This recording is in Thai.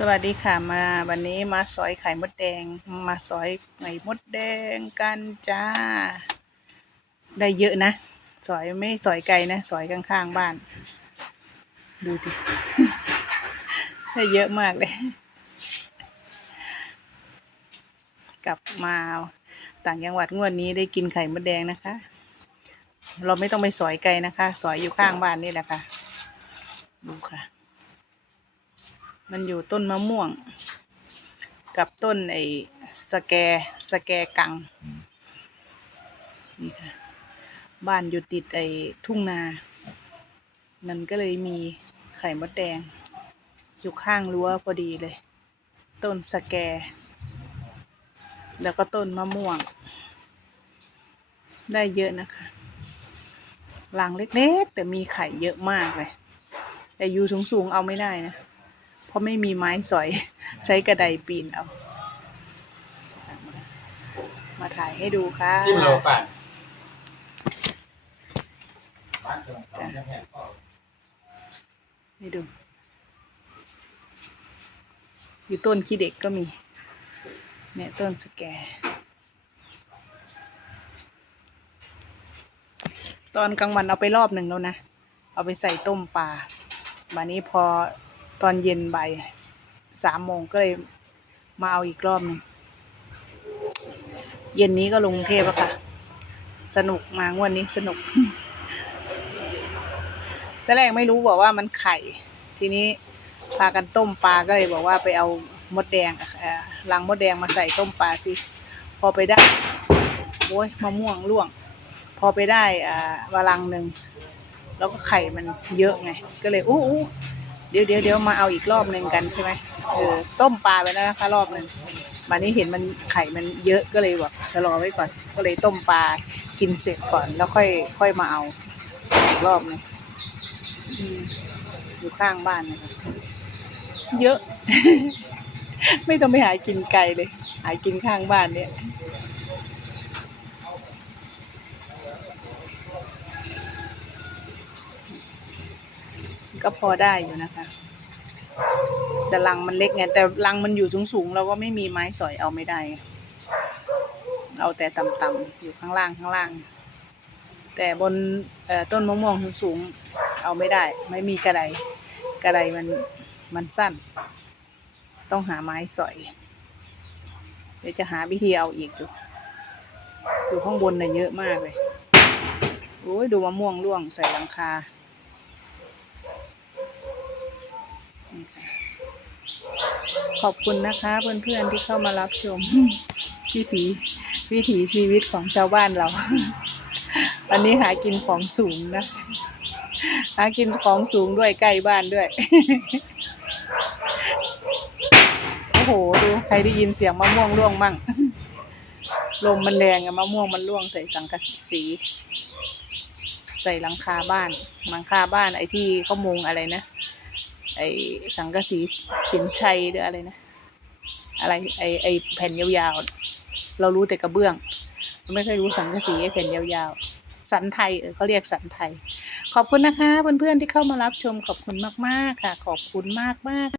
สวัสดีค่ะมาวันนี้มาสอยไข่มดแดง มาสอยไข่มดแดงกันจ้า ได้เยอะนะสอยไม่สอยไกลนะสอยข้างๆบ้าน ดูสิได้เยอะมากเลย กลับมาต่างจังหวัดงวดนี้ได้กินไข่มดแดงนะคะ เราไม่ต้องไปสอยไกลนะคะสอยอยู่ข้างบ้านนี่แหละค่ะ ดูค่ะ มันอยู่ต้นมะม่วง กับต้นไอ้สแกสแกกังนี่ค่ะบ้านอยู่ติดไอ้ทุ่งนา มันก็เลยมีไข่มดแดง อยู่ข้างรั้วพอดีเลย ต้นสแก แล้วก็ต้นมะม่วง ได้เยอะนะคะรังเล็กๆ แต่มีไข่เยอะมากเลย แต่อยู่สูงๆเอาไม่ได้นะ ราะไม่มีไม้สอยใช้กระไดปีนเอา มาถ่ายให้ดูค่ะซิมโลป่ะให้ดู อยู่ต้นขี้เด็กก็มี เนี่ยต้นสแก ตอนกลางวันเอาไปรอบหนึ่งแล้วนะ เอาไปใส่ต้มปลาวันนี้พอ ตอนเย็นบ่ายสามโมงก็เลยมาเอาอีกรอบหนึ่งเย็นนี้ก็ลงเทพอะค่ะ สนุกมางวดนนี้สนุก แต่แรกไม่รู้บอกว่ามันไข่ ทีนี้พากันต้มปลาก็เลยบอกว่าไปเอามดแดงเอ่อรังมดแดงมาใส่ต้มปลาสิ พอไปได้โอ้ยมะม่วงร่วง พอไปได้อ่าวารังหนึ่งแล้วก็ไข่มันเยอะไง ก็เลยอู้อู้ ดี๋ยวเดี๋ยวเดี๋ยวมาเอาอีกรอบหนึ่งกันใช่ไหมเออต้มปลาไปแล้วนะคะรอบหนึ่งวันนี้เห็นมันไข่มันเยอะก็เลยแบบชะลอไว้ก่อน ก็เลยต้มปลากินเสร็จก่อนแล้วค่อย ค่อยมาเอาอีกรอบหนึงอืมอยู่ข้างบ้านนะคะเยอะ ไม่ต้องไปหากินไกลเลย หากินข้างบ้านเนี่ย ก็พอได้อยู่นะคะ แต่รังมันเล็กไงแต่รังมันอยู่สูงๆเราก็ไม่มีไม้สอยเอาไม่ได้ เอาแต่ต่ำๆอยู่ข้างล่างข้างล่าง แต่บนต้นมะม่วงสูงๆเอาไม่ได้ ไม่มีกระไดกระไดมันมันสั้น ต้องหาไม้สอย เดี๋ยวจะหาวิธีเอาอีกดูอยู่ข้างบนน่ะเยอะมากเลยโอ้ยดูมะม่วงร่วงใส่หลังคา ขอบคุณนะคะเพื่อนๆที่เข้ามารับชม วิถีวิถีชีวิตของชาวบ้านเรา วันนี้หากินของสูงนะ หากินของสูงด้วยใกล้บ้านด้วย โอ้โห ดูใครได้ยินเสียงมะม่วงร่วงมั่ง ลมมันแรงอะมะม่วงมันร่วงใส่สังกะสี ใส่หลังคาบ้าน หลังคาบ้านไอ้ที่เขามุงอะไรนะ ไอสังกะสีสินชัยหรืออะไรนะ อะไรไอไอแผ่นยาวๆ เรารู้แต่กระเบื้องเราไม่เคยรู้สังกะสีไอแผ่นยาวๆ สันไทยเออเขาเรียกสันไทย ขอบคุณนะคะเพื่อนๆที่เข้ามารับชมขอบคุณมากๆค่ะ ขอบคุณมากๆ